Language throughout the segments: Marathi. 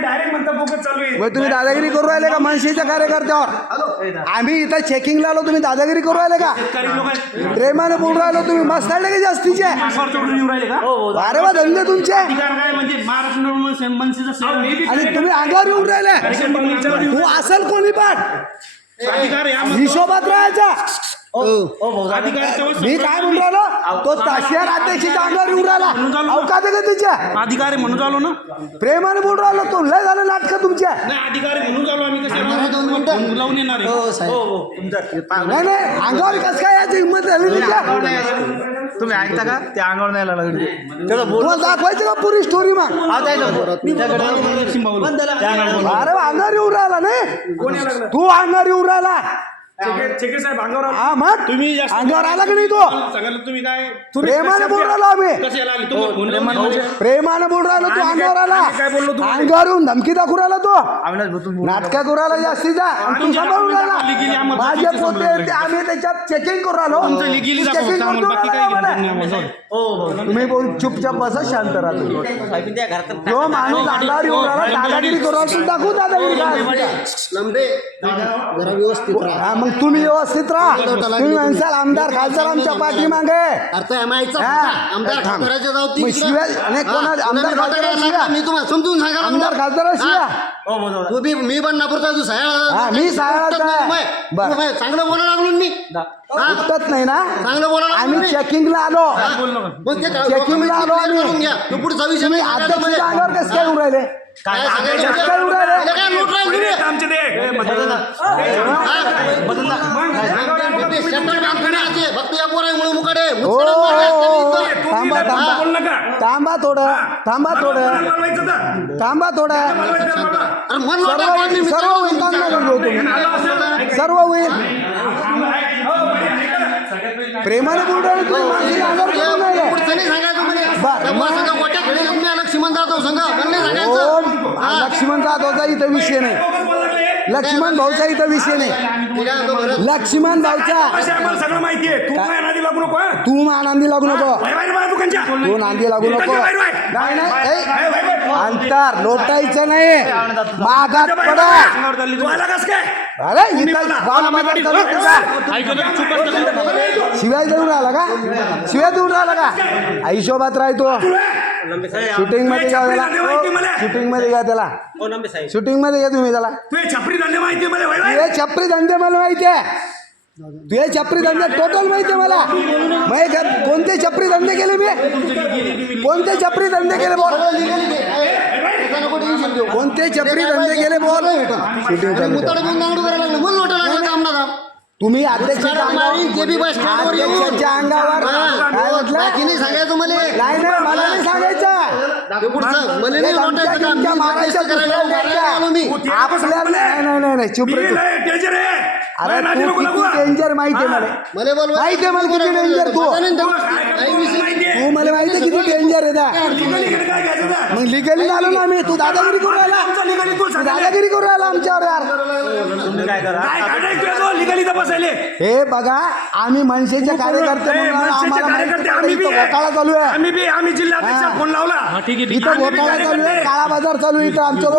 डायरेक्ट म्हणता तुम्ही दादागिरी करू राहिले का? मनसेच्या कार्यकर्त्यावर? आम्ही इथं चेकिंगला आलो तुम्ही दादागिरी करू राहिले का. प्रेमाने बोलू राहिलो तुम्ही मस्त आहे का जास्तीचे? राहिले का? अरे वा धंदे तुमचे. अधिकार काय म्हणजे महाराष्ट्र मनसे- मनसेचं सेवा. आणि तुम्ही अंगावर येऊन राहिले. तू असेल कोणी पण? अधिकार या हिशोबात राहायचा. अधिकार तेव्हा मी काय म्हणून राहिलो? तो ताशियार अध्यक्षाच्या अंगावर येऊन राहिला. अवकात आहे का त्याच्या अधिकार म्हणून चालू ना. प्रेमाने बोलू राहिलो तो. लय झालं नाटक तुमच्या. नाही अधिकार म्हणून चालू आम्ही कसं फोन लावून येणार आहे. नाही नाही अंगावर कसं काय याची हिंमत झाली तुमच्या? तुम्ही ऐकता का? ते अंगावर नाही लागला. त्याचं बोल तुला दाखवायचं का पुरी स्टोरी मग? लक्ष्मी. अरे अंगावर येऊन राहिला नाही तू अंगावर येऊन राहिला. चेके साहेब अंगावर आला. हा मग? तुम्ही जास्त अंगावर आला की नाही तो? सांगायला तुम्ही काय तुम्ही प्रेमाने बोलू राहिलो आम्ही. कसे यायला आले? तुम्ही फोन लावून म्हणजे- प्रेमाने बोलू राहिलो तू आम्ही अंगावर काय- आला. आम्ही काय बोललो तुम्हाला? अंगावर येऊन धमकी दाखवू राहिला तो. अविनाश भाऊ तुम्ही नाटका करू राहिला जास्तीचा आणि तू आमच्या- सांभाळून आमच्या legally राहिला. आम्हाला माझे पोते ते आम्ही त्याच्यात चेकिंग करू राहिलो. तुमचं legally तू दाखवा, checking आम्हाला करून बाकी राहिला काही घेणं आम्हाला. देणं नाही आम्हाला. तुम्ही बोल चुपचाप बसा शांत राहा तुम्ही. जो माणूस अंगावर येऊन राहिला दादागिरी करू राहिला, तू दाखवू दादागिरी. काय लंबे जरा व्यवस्थित राहा. हा, मग तुम्ही व्यवस्थित राहा. तुम्ही म्हणसाल आमदार खासदार आमच्या पाठीमागे. अर्थ एमआयचा हा. आमदार. खासदाराच्या जाऊ मग शिव्या- नाही, कोणा- आमदार खासदार? मी तुम्हाला समजून सांगा आमदार खासदार शिव्या. तू बी मी पण नागपूरचा तू हा, मी. सायाळा चांगलं बोलायला लागलो ना मी. हा? उठत नाही ना? चांगलं लागलो आम्ही मी. चेकिंगला आलो. मग चेकिंगला आलो करून आम्ही घ्या. तू पुढचा विषय तुम्ही नाही. सांगायचा अध्यक्षाच्या मला. अंगावर कसं काय राहिले? काय सांगायचं म्हणजे? काय ते काम. फक्त या पोरामुळे मुकाडे हो मुचकडे हो, असते हो. इथं. थांबा थांबा. बोल नका. थांबा थोडं थांबा थोडं. बोलवायचं तर. थांबा थोडं. बोलवायचं तर बाबा. अरे मन सर्व मी सर्व तुम्ही. सर्व होईल प्रेमाने बोलू राहिले तुम्ही. माणसाच्या अंगावर करून राहिले. पुढचं नाही सांगायचं म्हणे. बरं, त्या मग- संघ गोट्या खेळले तुम्ही लक्ष्मण जाधव संघ हो. सांगायचं लक्ष्मण जाधवचा इथं विषय नाही. लक्ष्मण भाऊचा इथं विषय नाही. बरं? लक्ष्मण भाऊचा आम्हाला सगळं माहिती आहे? तू काय? नादी लागू नको हं? तू मा नांदी लागू नको. बाहेर बाहेर बाहेर दुकानच्या. तू नांदी लागू नको. बाहेर बाहेर. नाही नाही ए, बाहेर बाहेर. अंतर लोटायचं नाही. मागात बाहेर पडा. बाहेर. तू आला कस काय? अरे इथं गावाला तुझा. शिवाय देऊन राहिला का? शिवाय देऊन राहिला का? हिशोबात राहतो. शूटिंगमध्ये घ्या त्याला माहिती मला. शूटिंगमध्ये घ्या त्याला शूटिंगमध्ये घ्या तुम्ही त्याला तू हे छपरी धंदे माहिती आहे मला. तुझे छपरी धंदे मला माहिती आहे. तुझे छपरी धंदे टोटल माहिती आहे मला. माहीत आहे कोणते छपरी धंदे केले मी? कोणते छपरी धंदे केले बोल. कोणते छपरी धंदे केले बोल? शूटिंग चालू मुताड ठेव. घेऊन दांगडू करायला लागलं. म्हणून लोटं लागलं. काम ना काम. तुम्ही अध्यक्षाच्या मारीन, ते बी बस स्टँडवर अंगावर येऊन. अध्यक्षाच्या अंगावर काय म्हटलं? बाकी नाही सांगायचं मला. नाही नाही मला नाही सांगायचं. नाही आलो नाही चुप. अरे डेंजर माहिती आहे मला? मला बोलवा. माहिती आहे मला किती डेंजर तू? तू मला माहिती किती डेंजर आहे? मग लिगली झालो ना आम्ही. तू दादागिरी करू राहिला. दादागिरी करू राहिला आमच्यावर यार. हे बघा आम्ही मनसेचे कार्यकर्ते म्हणून आम्हाला. घोटाळा चालू आहे. आम्ही बी आम्ही जिल्हाध्यक्षा हा. फोन लावला. आहे इथं घोटाळा चालू आहे. काळा बाजार चालू आहे इथं येतो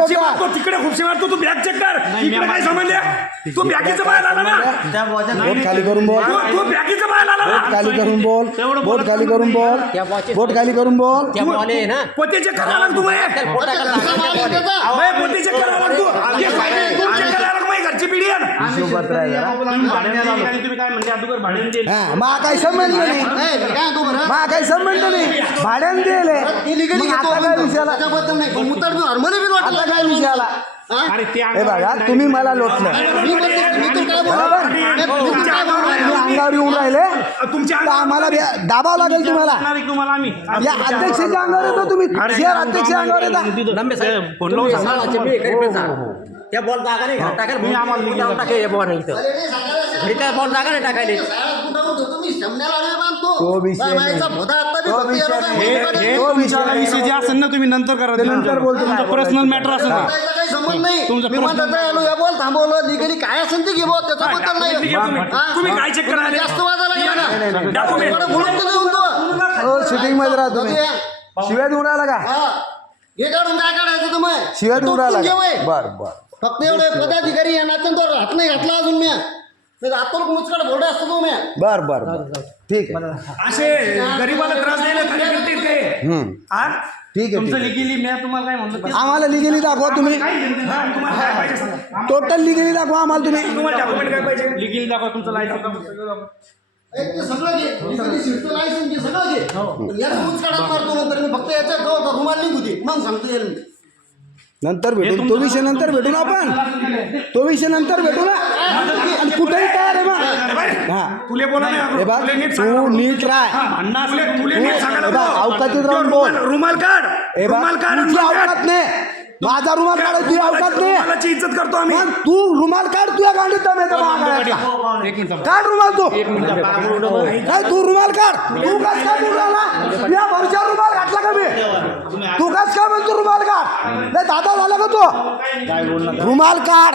होता. तिकडे खुपशी मारतो तू बॅग चेक कर. इकडे काय समजले तू बॅगीचं बाहेर आला ना. बोट खाली करून बोल. तू तू बॅगीचं बाहेर आला बोट ना खाली करून बोल. बोट खाली करून बोल. बोट खाली करून बोल. पोते चेक करायला लाग तू बाहेर तुझा माल आहे त्याचा. बाहेर पोते चेक करायला लाग तू ये फायदे, तू चेक करायला लाग माझी घरची आहे तुम्ही काय म्हणते अगोदर भाड्याने दिले. हा मा काही संबंध नाही. ए, मी काय म्हणतो बरं? मा काही संबंध नाही. भाड्याने दिले ती legally मग घेतो आता काय म्हणतो. विषयाला त्याच्याबद्दल नाही. पण मुताड बी हरमले बी वाटलं. आता काय विषयाला हा? अरे ते हे बघा तुम्ही मला लोटलं. मी म्हणतो, मी तर काय बोलू? बरोबर. मी- मी तर काय बोलू? तुम्ही अंगावर येऊन राहिले? तुमच्या तर आम्हाला बे- दाबावं लागेल तुम्हाला. आणणार आहे तुम्हाला आम्ही या अध्यक्षाच्या अंगावर येतो तुम्ही. शहर अध्यक्ष अंगावर येता. फोन लावून सांगा. त्या बॉल जागा नाही टाकायला मी आम्हाला बॉल इथं घरी काय बॉल जागा नाही टाकायला. तो. विषय नाही. तो विषय नाही. हे- हे तो. विषय तुमचा नाही. विषय जे असेल ना तुम्ही नंतर करा. ते नंतर बोलतो. तुमचा पर्सनल मॅटर असेल ना. त्याचा काही संबंध नाही. तुमचं मी personal- म्हणतात आलो या बॉल थांबवलं निघाली. काय असेल ते घे बुवा, त्याच्याबद्दल नाही. ठीक आहे, तुम्ही- हा? तुम्ही काय चेक करा जास्त वाजायला लागला ना डॉक्युमेंट थोडं बोलून तर देऊन तो हो शूटिंगमध्ये राहा तुम्ही. बघूया. शिव्या देऊन राहिला का? हा. हे काढून काय काढायचं तुम्ही? शिव्या देऊन राहिला घेऊ का? बर बर. फक्त एवढे पदाधिकारी या नात्यानं तर हात नाही घातला अजून मी. नाही मुचकडे भोडा असतो तो मी. बर बर बर. ठीक आहे. असे गरीबाला त्रास द्यायला कार्यकर्ते आहेत ते. हम्म. हा? ठीक आहे तुमचं लिगिली मी तुम्हाला काय म्हणलं आहे. आम्हाला लिगली दाखवा तुम्ही. काय घेणं देणं? हा, तुम्हाला काय पाहिजे सांगा. टोटल लिगली दाखवा आम्हाला तुम्ही. तुम्हाला डॉक्युमेंट काय पाहिजे? लिगिली दाखवा तुमचं लायसन एक ते सगळं घे. इकडे शिरतो लायसन घे सगळं घे. पण याच मुचकडात मारतो नंतर मी फक्त याच्या जवळ रुमाल निघू दे. मग सांगतो येईल मी. नंतर भेटू. तो विषय नंतर भेटू ना आपण? तो विषय नंतर भेटू ना? आणि कुठेही तयार आहे मग हा. तुले बोला नाही हे नीट तू. नीट राह. अवकाशीत राहून बोल. रुमाल- काढ. हे काढ. अवकात नाही. माझा रुमाल काढ तुझी अवकात नाही. रुमालाची इज्जत करतो आम्ही. तू रुमाल काढ तुझ्या गांडीत दम येतो महागाळ्यातला. एक मिनिट काढ रुमाल तू. नाही तू रुमाल काढ. तू कस काय बोलला ना या वरच्या रुमाल घातला का मी? तू कस काय म्हणतो रुमाल काढ? नाही दादा झाला का तू? रुमाल काढ.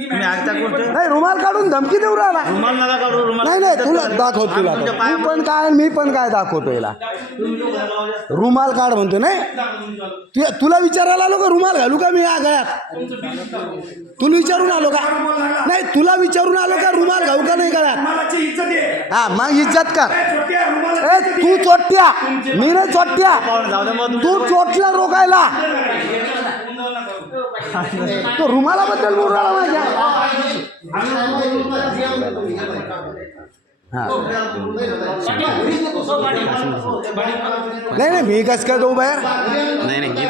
गोष्ट नाही रुमाल काढून धमकी देऊ राहिला. रुमाल नका काढू रुमाल नाही नाही तुला दाखव तुला तू पण काय मी पण काय दाखवतो याला. रुमाल काढ म्हणतो नाही? तु- तुला विचारायला आलो का? रुमाल घालू का मी या गळ्यात तुला विचारून आलो का? नाही तुला विचारून आलो का? रुमाल घालू का नाही गळ्यात हा मग इज्जत कर. ए तू चोट्या. मी नाही चोट्या. तू चोटला रोखायला तो रुमालाबद्दल बोलू राहिला माझ्या. नाही नाही मी कस काय जाऊ बाहेर?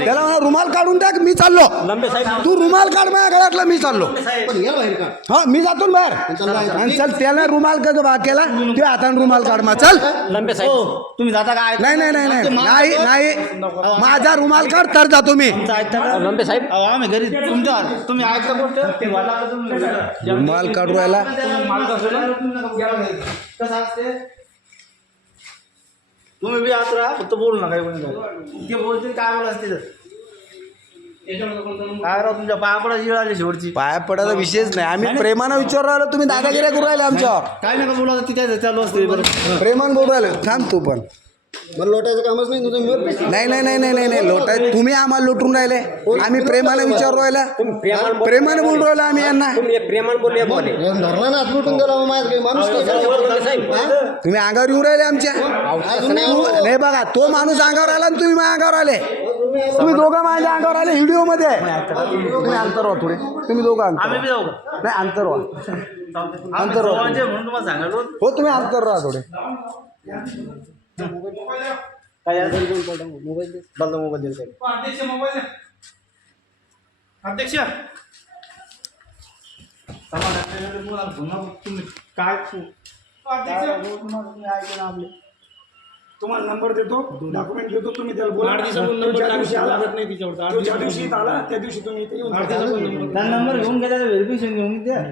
त्याला म्हणा रुमाल काढून टाक मी चाललो. तू रुमाल काढ माझ्या गळ्यातला मी चाललो. पण ये बाहेर का हा मी जातो ना बाहेर. आणि चल त्याला रुमाल कसं भाग केला ते हाताने रुमाल काढ मा. चल. लंबे साहेब. तुम्ही जाता काय नाही नाही नाही नाही. नाही नाही. माझा रुमाल काढ तर जातो मी. लंबे साहेब. आम्ही घरी तुमच्या तुम्ही ऐकता गोष्ट रुमाल काढू राहिला. कसं असते तुम्ही बी आत राहा फक्त बोलू नका कोणी काय ते बोलतील काय बोला असते काय राव तुमच्या पाया पडा जीळ आली शेवटची पाया पडायचा विषयच नाही आम्ही प्रेमानं विचारू राहिलो तुम्ही दादागिऱ्या करू राहिले आमच्यावर काय नका बोला तिथे चालू असते प्रेमान बोलू राहिले थांब तू पण मला लोटायचं कामच नाही तुझं नाही नाही नाही नाही नाही नाही लोटाय तुम्ही आम्हाला लुटून राहिले. आम्ही प्रेमानं विचारू राहिला. प्रेमान प्रेमानं बोलू राहिलो आम्ही यांना. प्रेमान बोलले धरला ना लुटून माणूस तुम्ही अंगावर येऊ राहिले आमच्या. नाही हो. नाही बघा तो माणूस अंगावर आला आणि तुम्ही माझ्या अंगावर आले. तुम्ही दोघं माझ्या अंगावर आले व्हिडिओमध्ये तुम्ही अंतर व्हा थोडे. तुम्ही दोघं अंतर नाही अंतर व्हा. अंतर हो तुम्ही अंतर राहा थोडे. काय बंद मोबाईल त्याला. अध्यक्ष मोबाईल. अध्यक्ष काय तुम्हाला नंबर देतो डॉक्युमेंट देतो तुम्ही त्याला बोला तो ज्या दिवशी आला तो ज्या दिवशी इथं आला त्या दिवशी तुम्ही इथे येऊन नंबर घेऊन घ्या व्हेरिफिकेशन घेऊन द्या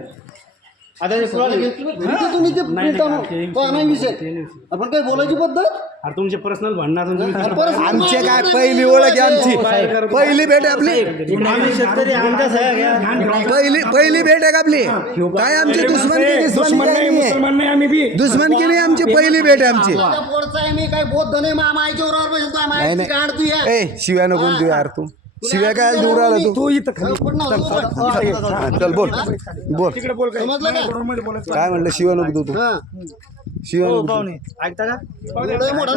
आता ते पुरावे इथे तुम्ही ते प्रिंट आणू. तो आणाय विषय. आपण काही बोलायची पद्धत? तुमचे पर्सनल भांडणार परत आमचे काय पहिली ओळख आहे आमची. पहिली भेट आहे आपली. आम्ही शेतकरी आमच्या सह्या घ्या पहिली पहिली भेट आहे का आपली? काय आमची दुश्मन की दुश्मन दुश्मन नाही मुसलमान नाही आम्ही दुश्मन की नाही आमची. पहिली भेट आहे आमची. माझ्या पोटचा आहे मी काय बोध बरोबर तो नाही तू नाही ए शिव्या नको देऊ यार तू. शिव्या काय देऊ राहिला तू? तू इथं खाली. हा, चल बोल. बोल. काय समजलं का? मध्ये बोलायचं काय म्हणलं? शिव्या नको देऊ तू. हा. शिव्या हो नको देऊ. पाहुणे. ऐकता का? एवढा मोठा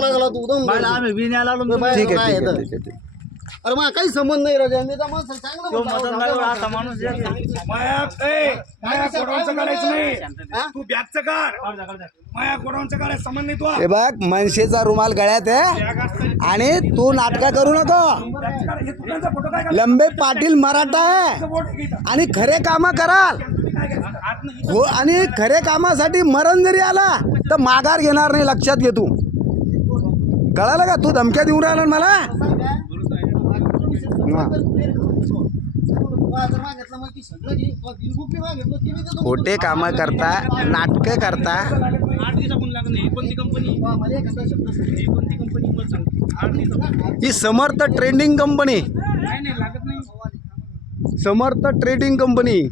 लागला तू. एकदम आम्ही आलो आहे? आहे आहे, ठीक आहे. अरे मग काही संबंध नाही राजा. मी तर मग चांगलं तो बोलतो. मटण लागला असा माणूस आहे. माया ए, माया गोडाऊनचं काढायचं नाही. तू बॅगचं काढ माया गोडाऊनचं काढायचं संबंध नाही तू. हे बघ मनशेचा रुमाल गळ्यात आहे. आणि तू नाटका करू नको. बॅगचं काढ. हे दुकानचा फोटो काय लंबे पाटील मराठा आहे. इथं. आणि खरे काम कराल. हो आणि खरे कामासाठी मरण जरी आला तर माघार घेणार नाही लक्षात घे तू. कळालं का? तू धमक्या देऊन राहिला ना मला? खोटे काम करता नाटक करता. वा, मला एखादा शब्द सांग. ही Samarth trading company Samarth trading company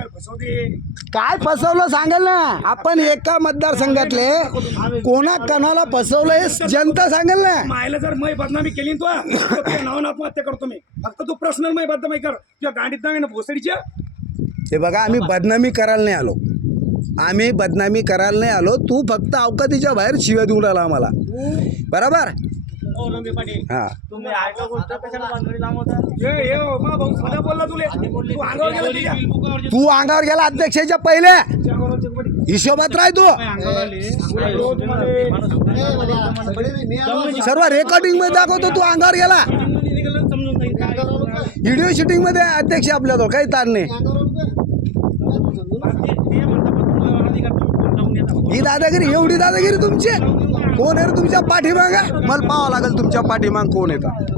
फसवते. काय फसवलं सांगेल ना? आपण एका मतदारसंघातले कोणा कणाला फसवलं हे जनता सांगेल ना? मायला जर मै बदनामी केली ना तू तर तुझ्या नावानं आत्महत्या करतो मी. फक्त तू पर्सनल मै बदनामी कर. तुझ्या गाडीत नाव आहे ना भोसडीच्या? हे बघा आम्ही बदनामी करायला नाही आलो. आम्ही बदनामी करायला नाही आलो. तू फक्त अवकातीच्या बाहेर शिव्या देऊन राहिला आम्हाला. बरोबर? हा. तुम्ही ऐका गोष्ट कशाला बांधणी लांबवता? मा भाऊ सदा बोलला तुले. तू अंगावर गेला तिच्या. तू अंगावर गेला अध्यक्षाच्या पहिले. हिशोबात राह तू. रोजमध्ये. सर्व रेकॉर्डिंगमध्ये दाखवतो तू अंगावर गेला. व्हिडिओ शूटिंगमध्ये अध्यक्ष आपल्याजवळ काही तार नाही. ही दादागिरी एवढी दादागिरी तुमची? कोण आहे रे तुमच्या पाठीमाग? मला पाहावं लागेल तुमच्या पाठीमाग कोण येतं